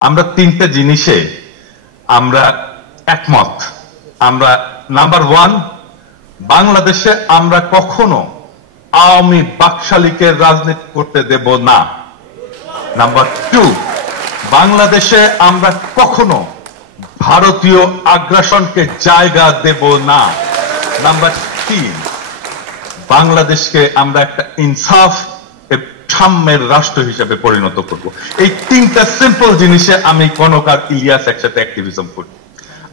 আমরা তিনটে জিনিসে আমরা একমত। আমরা নাম্বার ওয়ান, বাংলাদেশে আমরা কখনো আওয়ামী বাকশালীকে রাজনীতি করতে দেব না। নাম্বার টু, বাংলাদেশে আমরা কখনো ভারতীয় আগ্রাসনকে জায়গা দেব না। নাম্বার তিন, বাংলাদেশকে আমরা একটা ইনসাফ সাম্যের রাষ্ট্র হিসেবে পরিণত করব। এই তিনটা সিম্পল জিনিসে আমি কনক আর ইলিয়াস একসাথে অ্যাক্টিভিজম করি।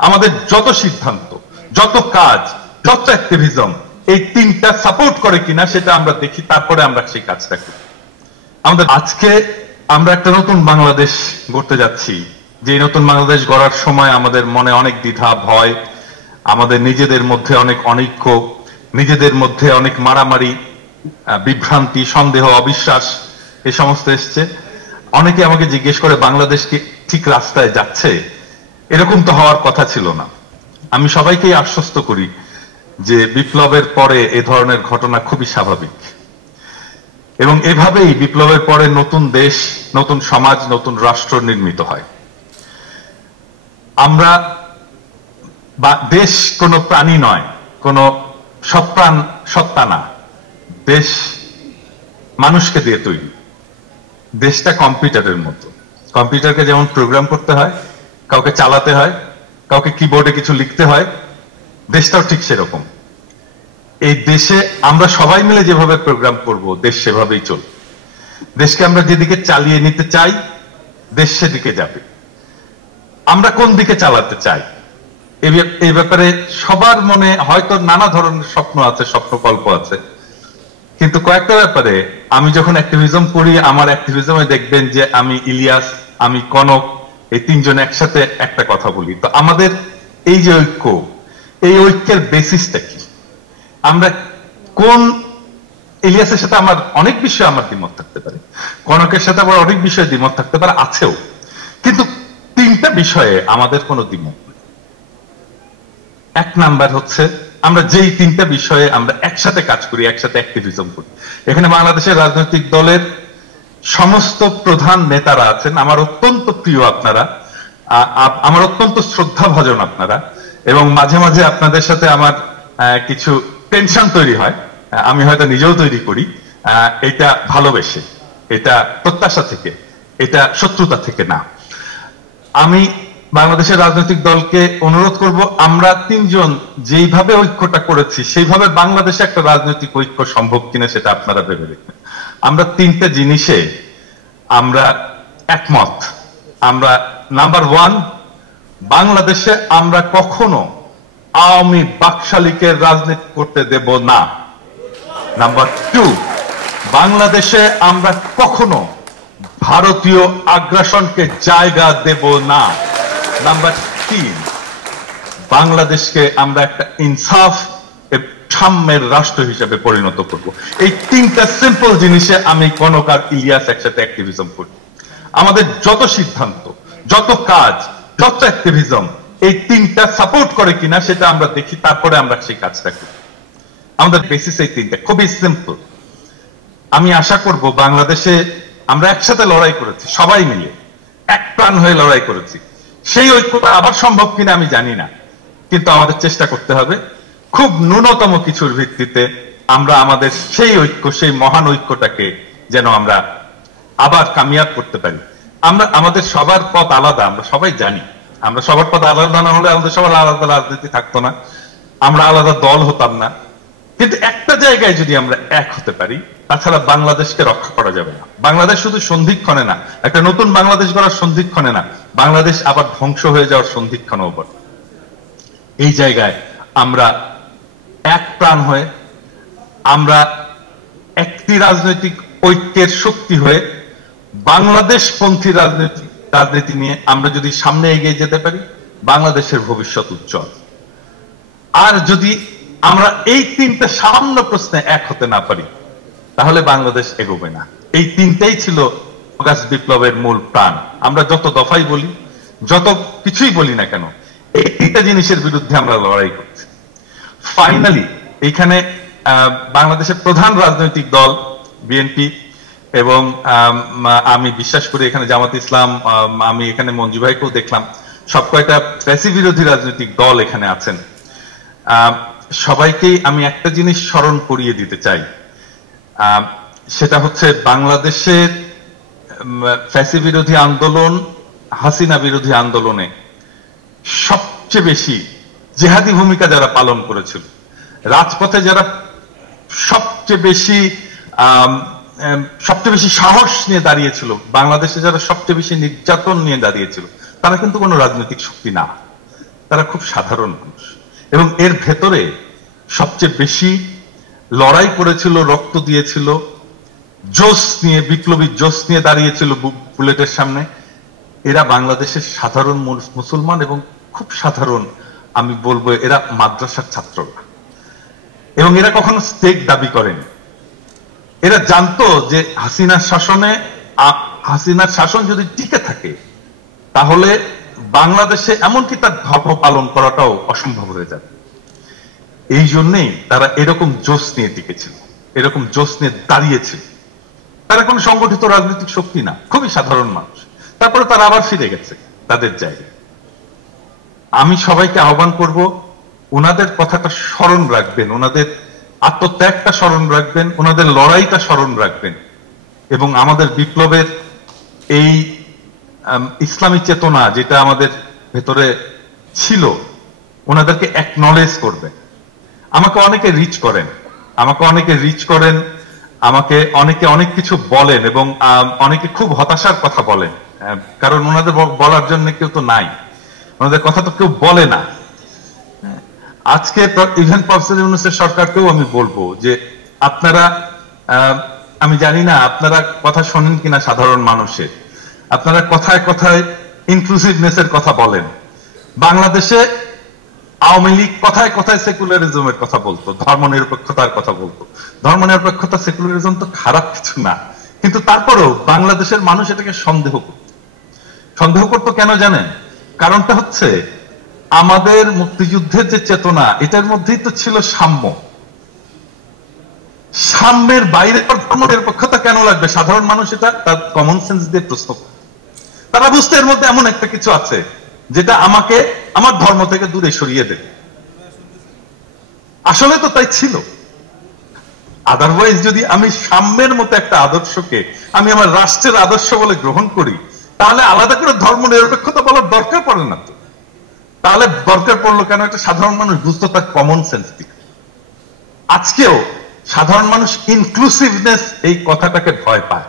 আমাদের যত সিদ্ধান্ত, যত কাজ, যত অ্যাক্টিভিজম এই তিনটা সাপোর্ট করে কিনা সেটা আমরা দেখি, তারপরে আমরা সেই কাজটা করি। আমাদের আজকে আমরা একটা নতুন বাংলাদেশ গড়তে যাচ্ছি। যে নতুন বাংলাদেশ গড়ার সময় আমাদের মনে অনেক দ্বিধা, ভয়, আমাদের নিজেদের মধ্যে অনেক অনৈক্য, নিজেদের মধ্যে অনেক মারামারি, বিভ্রান্তি, সন্দেহ, অবিশ্বাস এই সমস্ত এসছে। অনেকে আমাকে জিজ্ঞেস করে বাংলাদেশ কি ঠিক রাস্তায় যাচ্ছে? এরকম তো হওয়ার কথা ছিল না। আমি সবাইকেই আশ্বস্ত করি যে বিপ্লবের পরে এ ধরনের ঘটনা খুবই স্বাভাবিক, এবং এভাবেই বিপ্লবের পরে নতুন দেশ, নতুন সমাজ, নতুন রাষ্ট্র নির্মিত হয়। আমরা দেশ কোনো প্রাণী নয়, কোনো সপ্রাণ সত্তা না। দেশ মানুষকে দিয়ে তৈরি। দেশটা কম্পিউটারের মতো। কম্পিউটারকে যেমন প্রোগ্রাম করতে হয়, কাউকে চালাতে হয়, কাউকে কিবোর্ডে কিছু লিখতে হয়, দেশটাও ঠিক সেরকম। এই দেশে আমরা সবাই মিলে যেভাবে প্রোগ্রাম করব, দেশ সেভাবেই চলবে। দেশকে আমরা যেদিকে চালিয়ে নিতে চাই, দেশ সেদিকে যাবে। আমরা কোন দিকে চালাতে চাই এই ব্যাপারে সবার মনে হয়তো নানা ধরনের স্বপ্ন আছে, স্বপ্নকল্প আছে, কিন্তু কয়েকটা ব্যাপারে আমি যখন অ্যাক্টিভিজম করি, আমার অ্যাক্টিভিজমে দেখবেন যে আমি ইলিয়াস, আমি কনক, এই তিনজন একসাথে একটা কথা বলি। তো আমাদের এই যে ঐক্য, এই ঐক্যের বেসিসটা কি? আমরা কোন, ইলিয়াসের সাথে আমার অনেক বিষয়ে আমার দ্বিমত থাকতে পারে, কনকের সাথে আবার অনেক বিষয়ে দ্বিমত থাকতে পারে, আছেও, কিন্তু তিনটা বিষয়ে আমাদের কোনো দ্বিমত নেই। এক নাম্বার হচ্ছে, আমরা যেই তিনটা বিষয়ে আমরা একসাথে কাজ করি, একসাথে অ্যাক্টিভিজম করি। এখানে বাংলাদেশের রাজনৈতিক দলের সমস্ত প্রধান নেতারা আছেন, আমার অত্যন্ত প্রিয় আপনারা, আমার অত্যন্ত শ্রদ্ধাভাজন আপনারা, এবং মাঝে মাঝে আপনাদের সাথে আমার কিছু টেনশন তৈরি হয়, আমি হয়তো নিজেও তৈরি করি। এটা ভালোবেসে, এটা প্রত্যাশা থেকে, এটা শত্রুতা থেকে না। আমি বাংলাদেশের রাজনৈতিক দলকে অনুরোধ করব, আমরা তিনজন যেইভাবে ঐক্যটা করেছি সেইভাবে বাংলাদেশে একটা রাজনৈতিক ঐক্য সম্ভব কিনা সেটা আপনারা ভেবে দেখবেন। আমরা তিনটে জিনিসে আমরা একমত। আমরা নাম্বার ওয়ান, বাংলাদেশে আমরা কখনো আওয়ামী বাকশালীকে রাজনীতি করতে দেব না। নাম্বার টু, বাংলাদেশে আমরা কখনো ভারতীয় আগ্রাসনকে জায়গা দেব না। নাম্বার তিন, বাংলাদেশকে আমরা একটা ইনসাফ সাম্যের রাষ্ট্র হিসেবে পরিণত করব। এই তিনটা সিম্পল জিনিসে আমি কনক আর ইলিয়াস একসাথে অ্যাক্টিভিজম করি। আমাদের যত সিদ্ধান্ত, যত কাজ, যত অ্যাক্টিভিজম এই তিনটা সাপোর্ট করে কিনা সেটা আমরা দেখি, তারপরে আমরা সেই কাজটা করি। আমাদের বেসিস এই তিনটা, খুবই সিম্পল। আমি আশা করব বাংলাদেশে আমরা একসাথে লড়াই করেছি, সবাই মিলে এক প্রাণ হয়ে লড়াই করেছি। সেই ঐক্যটা আবার সম্ভব কিনা আমি জানি না, কিন্তু আমাদের চেষ্টা করতে হবে খুব ন্যূনতম কিছুর ভিত্তিতে আমরা আমাদের সেই ঐক্য, সেই মহান ঐক্যটাকে যেন আমরা আবার কামিয়াব করতে পারি। আমাদের সবার পথ আলাদা, আমরা সবাই জানি। আমরা সবার পথ আলাদা না হলে আমাদের সবার আলাদা রাজনীতি থাকতো না, আমরা আলাদা দল হতাম না। কিন্তু একটা জায়গায় যদি আমরা এক হতে পারি, তাছাড়া বাংলাদেশকে রক্ষা করা যাবে না। বাংলাদেশ শুধু সন্ধিক্ষণে না, একটা নতুন বাংলাদেশ গড়ার সন্ধিক্ষণে না, বাংলাদেশ আবার ধ্বংস হয়ে যাওয়ার সন্ধিক্ষণেও বটে। এই জায়গায় আমরা এক প্রাণ হয়ে, আমরা একটি রাজনৈতিক ঐক্যের শক্তি হয়ে বাংলাদেশপন্থী রাজনীতি নিয়ে আমরা যদি সামনে এগিয়ে যেতে পারি, বাংলাদেশের ভবিষ্যৎ উজ্জ্বল। আর যদি আমরা এই তিনটা সামান্য প্রশ্নে এক হতে না পারি, তাহলে বাংলাদেশ এগোবে না। এই তিনটাই ছিল অগাস্ট বিপ্লবের মূল প্রাণ। আমরা যত দফাই বলি, যত কিছুই বলি না কেন, এই তিনটা জিনিসের বিরুদ্ধে আমরা লড়াই করছি। ফাইনালি এইখানে বাংলাদেশের প্রধান রাজনৈতিক দল বিএনপি এবং আমি বিশ্বাস করি এখানে জামাত ইসলাম, আমি এখানে মঞ্জু ভাইকেও দেখলাম, সব কয়টা ফ্যাসি বিরোধী রাজনৈতিক দল এখানে আছেন। সবাইকেই আমি একটা জিনিস স্মরণ করিয়ে দিতে চাই, সেটা হচ্ছে বাংলাদেশের ফ্যাসি বিরোধী আন্দোলন, হাসিনা বিরোধী আন্দোলনে সবচেয়ে বেশি জেহাদি ভূমিকা যারা পালন করেছিল, রাজপথে যারা সবচেয়ে বেশি সাহস নিয়ে দাঁড়িয়েছিল, বাংলাদেশে যারা সবচেয়ে বেশি নির্যাতন নিয়ে দাঁড়িয়েছিল, তারা কিন্তু কোনো রাজনৈতিক শক্তি না, তারা খুব সাধারণ মানুষ। এবং এর ভেতরে সবচেয়ে বেশি লড়াই করেছিল, রক্ত দিয়েছিল, জোশ নিয়ে, বিপ্লবী জোশ নিয়ে দাঁড়িয়েছিল বুলেটের সামনে, এরা বাংলাদেশের সাধারণ মুসলমান এবং খুব সাধারণ, আমি বলবো এরা মাদ্রাসার ছাত্ররা। এবং এরা কখনো স্টেক দাবি করেনি। এরা জানতো যে হাসিনার শাসন যদি টিকে থাকে তাহলে বাংলাদেশে এমনকি তার ধর্ম পালন করাটাও অসম্ভব হয়ে যাবে। এই জন্যই তারা এরকম জোশ নিয়ে টিকেছিল, এরকম জোশ নিয়ে দাঁড়িয়েছিল। তারা কোনো সংগঠিত রাজনৈতিক শক্তি না, খুবই সাধারণ মানুষ। তারপরে তারা আবার ফিরে গেছে তাদের জায়গায়। আমি সবাইকে আহ্বান করব, ওনাদের কথাটা স্মরণ রাখবেন, ওনাদের আত্মত্যাগটা স্মরণ রাখবেন, ওনাদের লড়াইটা স্মরণ রাখবেন, এবং আমাদের বিপ্লবের এই ইসলামী চেতনা যেটা আমাদের ভেতরে ছিল, ওনাদেরকে অ্যাকনলেজ করবেন। আমাকে অনেকে রিচ করেন, আমাকে অনেকে অনেক কিছু বলেন, এবং অনেকে খুব হতাশার কথা বলেন, কারণ ওনাদের বলার জন্য কেউ তো নাই, ওনাদের কথা তো কেউ বলে না। আজকে ইভেন প্রফেসর ইউনূসের সরকারকেও আমি বলবো যে আপনারা, আমি জানি না আপনারা কথা শোনেন কিনা সাধারণ মানুষের, আপনারা কথায় কথায় ইনক্লুসিভনেসের কথা বলেন। বাংলাদেশে আওয়ামী লীগ কথায় কথায় সেকুলারিজমের কথা বলতো, ধর্মনিরপেক্ষতার কথা বলতো। ধর্মনিরপেক্ষতা, সেকুলারিজম তো খারাপ কিছু না, কিন্তু তারপরেও বাংলাদেশের মানুষ এটাকে সন্দেহ করতো। কেন জানেন? কারণটা হচ্ছে আমাদের মুক্তিযুদ্ধের যে চেতনা, এটার মধ্যেই তো ছিল সাম্য। সাম্যের বাইরে ধর্মনিরপেক্ষতা কেন লাগবে? সাধারণ মানুষ এটা তার কমন সেন্স দিয়ে প্রশ্ন করে। তারা বুঝতে এর মধ্যে এমন একটা কিছু আছে যেটা আমাকে আমার ধর্ম থেকে দূরে সরিয়ে দেবে। আসলে তো তাই ছিল। আদারওয়াইজ যদি আমি সাম্যের মতো একটা আদর্শকে আমি আমার রাষ্ট্রের আদর্শ বলে গ্রহণ করি, তাহলে আলাদা করে ধর্ম নিরপেক্ষতা বলার দরকার পড়ে না তো। তাহলে দরকার পড়লো কেন? একটা সাধারণ মানুষ বুঝতো তার কমন সেন্স দিকে। আজকেও সাধারণ মানুষ ইনক্লুসিভনেস এই কথাটাকে ভয় পায়।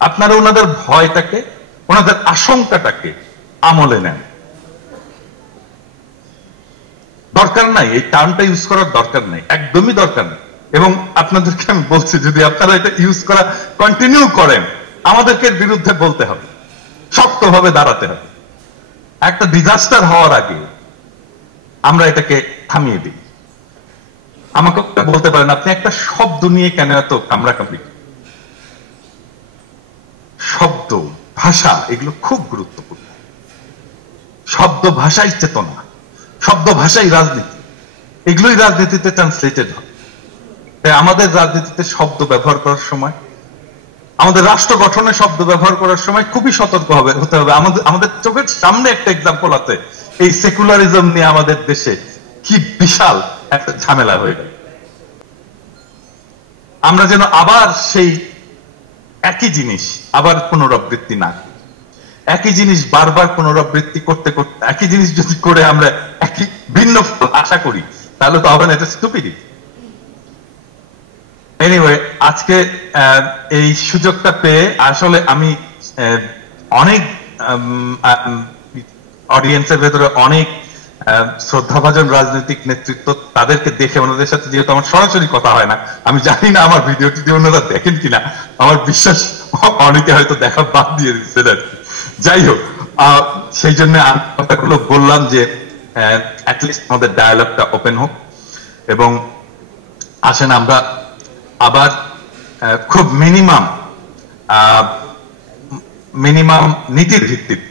আপনারা ওনাদের ভয়টাকে, ওনাদের আশঙ্কাটাকে আমলে নেন। দরকার নাই, এই টার্মটা ইউজ করার দরকার নেই, একদমই দরকার নেই। এবং আপনাদেরকে আমি বলছি, যদি আপনারা এটা ইউজ করা কন্টিনিউ করেন, আমাদেরকে বিরুদ্ধে বলতে হবে, শক্তভাবে দাঁড়াতে হবে। একটা ডিজাস্টার হওয়ার আগে আমরা এটাকে থামিয়ে দিই। আমাকে বলতে পারেন আপনি একটা শব্দ নিয়ে কেন এত কামড়াকামড়ি? শব্দ, ভাষা, এগুলো খুব গুরুত্বপূর্ণ। শব্দ ভাষাই চেতনা, শব্দ ভাষাই রাজনীতি, এগুলোই রাজনীতিতে ট্রান্সলেটেড হয়। তাই আমাদের রাজনীতিতে শব্দ ব্যবহার করার সময়, আমাদের রাষ্ট্র গঠনে শব্দ ব্যবহার করার সময় খুবই সতর্ক হতে হবে। আমাদের চোখের সামনে একটা এক্সাম্পল আছে, এই সেকুলারিজম নিয়ে আমাদের দেশে কি বিশাল একটা ঝামেলা হয়ে গেল। আমরা যেন আবার সেই একই জিনিস আবার পুনরাবৃত্তি না করি। একই জিনিস বারবার পুনরাবৃত্তি করতে করতে, একই জিনিস যদি করে আমরা একই ভিন্ন ফল আশা করি, তাহলে তো হবে না, এটা স্টুপিডিটি। এনিওয়ে, আজকে এই সুযোগটা পেয়ে আসলে আমি অনেক অডিয়েন্সের ভেতরে অনেক শ্রদ্ধাভাজন রাজনৈতিক নেতৃত্ব, তাদেরকে দেখে, ওনাদের সাথে যেহেতু আমার সরাসরি কথা হয় না, আমি জানি না আমার ভিডিওটি দিয়ে ওনারা দেখেন কিনা, আমার বিশ্বাস অনেকে হয়তো দেখা বাদ দিয়ে দিচ্ছেন। যাই হোক, সেই জন্য আমি কথাগুলো বললাম যে অ্যাটলিস্ট আমাদের ডায়ালগটা ওপেন হোক, এবং আসেন আমরা আবার খুব মিনিমাম নীতির ভিত্তিতে,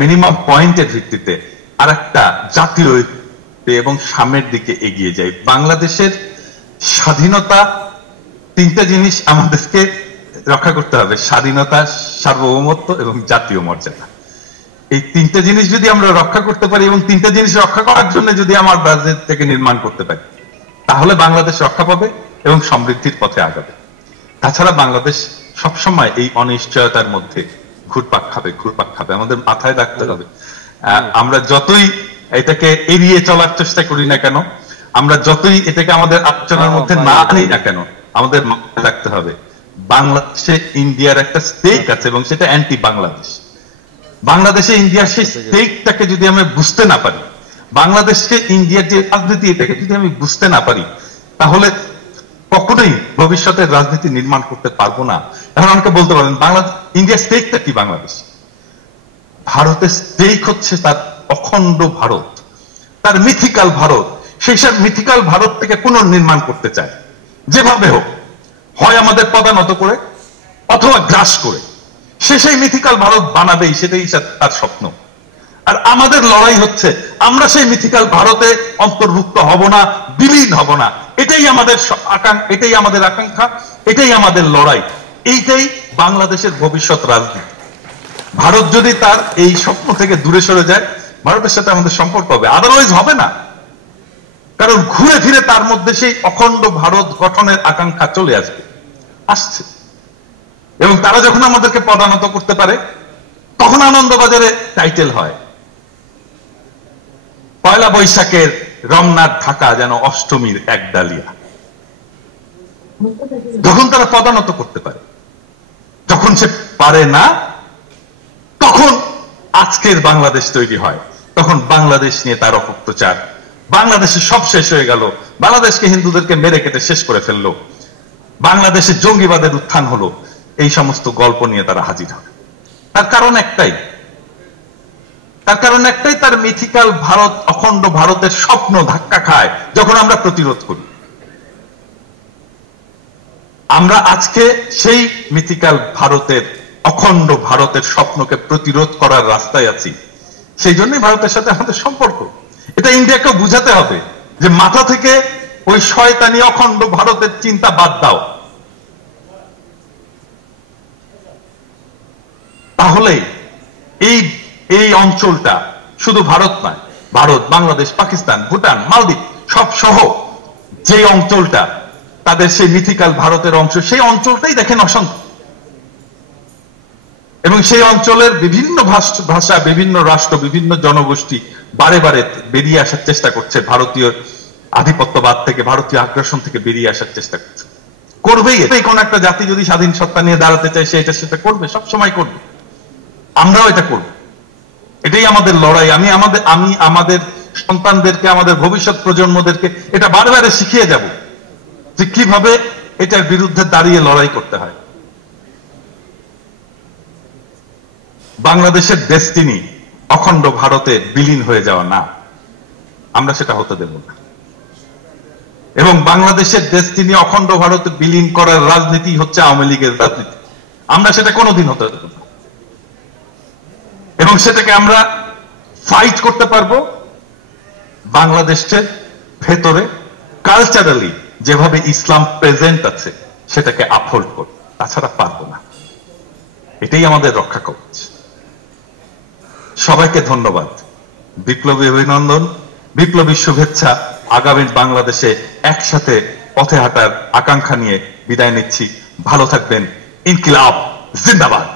মিনিমাম পয়েন্টের ভিত্তিতে আর একটা জাতীয় এবং সামনের দিকে এগিয়ে যাই। বাংলাদেশের স্বাধীনতা তিনটা জিনিস আমাদেরকে রক্ষা করতে হবে: স্বাধীনতা, সার্বভৌমত্ব এবং জাতীয় মর্যাদা। এই তিনটা জিনিস যদি আমরা রক্ষা করতে পারি এবং তিনটা জিনিস রক্ষা করার জন্য যদি আমার রাজনীতিটাকে নির্মাণ করতে পারি, তাহলে বাংলাদেশ রক্ষা পাবে এবং সমৃদ্ধির পথে আগাবে। তাছাড়া বাংলাদেশ সবসময় এই অনিশ্চয়তার মধ্যে ঘুরপাক খাবে। আমাদের মাথায় রাখতে হবে, আমরা যতই এটাকে এড়িয়ে চলার চেষ্টা করি না কেন, আমরা যতই এটাকে আমাদের আলোচনার মধ্যে না আনি না কেন, আমাদের মাথায় রাখতে হবে বাংলাদেশে ইন্ডিয়ার একটা স্টেক আছে এবং সেটা অ্যান্টি বাংলাদেশ। বাংলাদেশে ইন্ডিয়ার সেই স্টেকটাকে যদি আমি বুঝতে না পারি, বাংলাদেশকে ইন্ডিয়ার যে রাজনীতি এটাকে যদি আমি বুঝতে না পারি, তাহলে কখনোই ভবিষ্যতের রাজনীতি নির্মাণ করতে পারবো না। এখন আমাকে বলতে পারেন বাংলাদেশ, ইন্ডিয়ার স্টেকটা কি বাংলাদেশ? ভারতের স্টেক হচ্ছে তার অখণ্ড ভারত, তার মিথিক্যাল ভারত। সেই সব মিথিক্যাল ভারত থেকে পুনর্নির্মাণ করতে চায়, যেভাবে হোক, হয় আমাদের পদানত করে অথবা গ্রাস করে। সে সেই মিথিক্যাল ভারত বানাবেই, সেটাই তার স্বপ্ন। আর আমাদের লড়াই হচ্ছে আমরা সেই মিথিক্যাল ভারতে অন্তর্ভুক্ত হব না, বিলীন হব না। এটাই আমাদের আকাঙ্ক্ষা, এটাই আমাদের লড়াই, এইটাই বাংলাদেশের ভবিষ্যৎ রাজনীতি। ভারত যদি তার এই স্বপ্ন থেকে দূরে সরে যায়, ভারতের সাথে আমাদের সম্পর্ক হবে, আদারওয়াইজ হবে না। কারণ ঘুরে ফিরে তার মধ্যে সেই অখণ্ড ভারত গঠনের আকাঙ্ক্ষা চলে আসছে। এবং তারা যখন আমাদেরকে পদানত করতে পারে, তখন আনন্দবাজারে টাইটেল হয়, পয়লা বৈশাখের রমনার ঢাকা যেন অষ্টমীর এক ডালিয়া। যখন তারা পদানত করতে পারে, যখন সে পারে না, তখন আজকের বাংলাদেশ তৈরি হয়। তখন বাংলাদেশ নিয়ে তার অপপ্রচার, বাংলাদেশে সব শেষ হয়ে গেল, বাংলাদেশকে হিন্দুদেরকে মেরে কেটে শেষ করে ফেললো, বাংলাদেশে জঙ্গিবাদের উত্থান হলো, এই সমস্ত গল্প নিয়ে তারা হাজির হয়। তার কারণ একটাই, তার মিথিক্যাল ভারত, অখণ্ড ভারতের স্বপ্ন ধাক্কা খায় যখন আমরা প্রতিরোধ করি। আমরা আজকে সেই মিথিক্যাল ভারতের, অখণ্ড ভারতের স্বপ্নকে প্রতিরোধ করার রাস্তায় আছি। সেই জন্যই ভারতের সাথে আমাদের সম্পর্ক। এটা ইন্ডিয়াকে বুঝাতে হবে যে মাথা থেকে ওই শয়তানি অখণ্ড ভারতের চিন্তা বাদ দাও, তাহলে এই অঞ্চলটা শুধু ভারত নয়, ভারত, বাংলাদেশ, পাকিস্তান, ভুটান, মালদ্বীপ সব সহ যে অঞ্চলটা তাদের সেই মিথিক্যাল ভারতের অংশ, সেই অঞ্চলটাই দেখেন অশান্ত। এবং সেই অঞ্চলের বিভিন্ন ভাষা, বিভিন্ন রাষ্ট্র, বিভিন্ন জনগোষ্ঠী বারে বারে বেরিয়ে আসার চেষ্টা করছে, ভারতীয় আধিপত্যবাদ থেকে, ভারতীয় আগ্রাসন থেকে বেরিয়ে আসার চেষ্টা করছে। করবেই, এটাই কোন একটা জাতি যদি স্বাধীন সত্তা নিয়ে দাঁড়াতে চায়, সে এটা সেটা করবে, সবসময় করবে। আমরাও এটা করব, এটাই আমাদের লড়াই। আমি আমাদের সন্তানদেরকে, আমাদের ভবিষ্যৎ প্রজন্মদেরকে এটা বারবার শিখিয়ে যাব যে কিভাবে এটার বিরুদ্ধে দাঁড়িয়ে লড়াই করতে হয়। বাংলাদেশের ডেস্টিনি অখণ্ড ভারতে বিলীন হয়ে যাওয়া না, আমরা সেটা হতে দেব না। এবং বাংলাদেশের ডেস্টিনি অখণ্ড ভারতে বিলীন করার রাজনীতি হচ্ছে আওয়ামী লীগের রাজনীতি, আমরা সেটা কোনোদিন হতে দেব না। এবং সেটাকে আমরা ফাইট করতে পারবো বাংলাদেশের ভেতরে কালচারালি যেভাবে ইসলাম প্রেজেন্ট আছে সেটাকে আপহোল্ড করব, তাছাড়া পারবো না। এটাই আমাদের রক্ষা কবচ। সবাইকে ধন্যবাদ, বিপ্লবী অভিনন্দন, বিপ্লবী শুভেচ্ছা। আগামী বাংলাদেশে একসাথে পথে হাঁটার আকাঙ্ক্ষা নিয়ে বিদায় নিচ্ছি। ভালো থাকবেন। ইনকিলাব জিন্দাবাদ।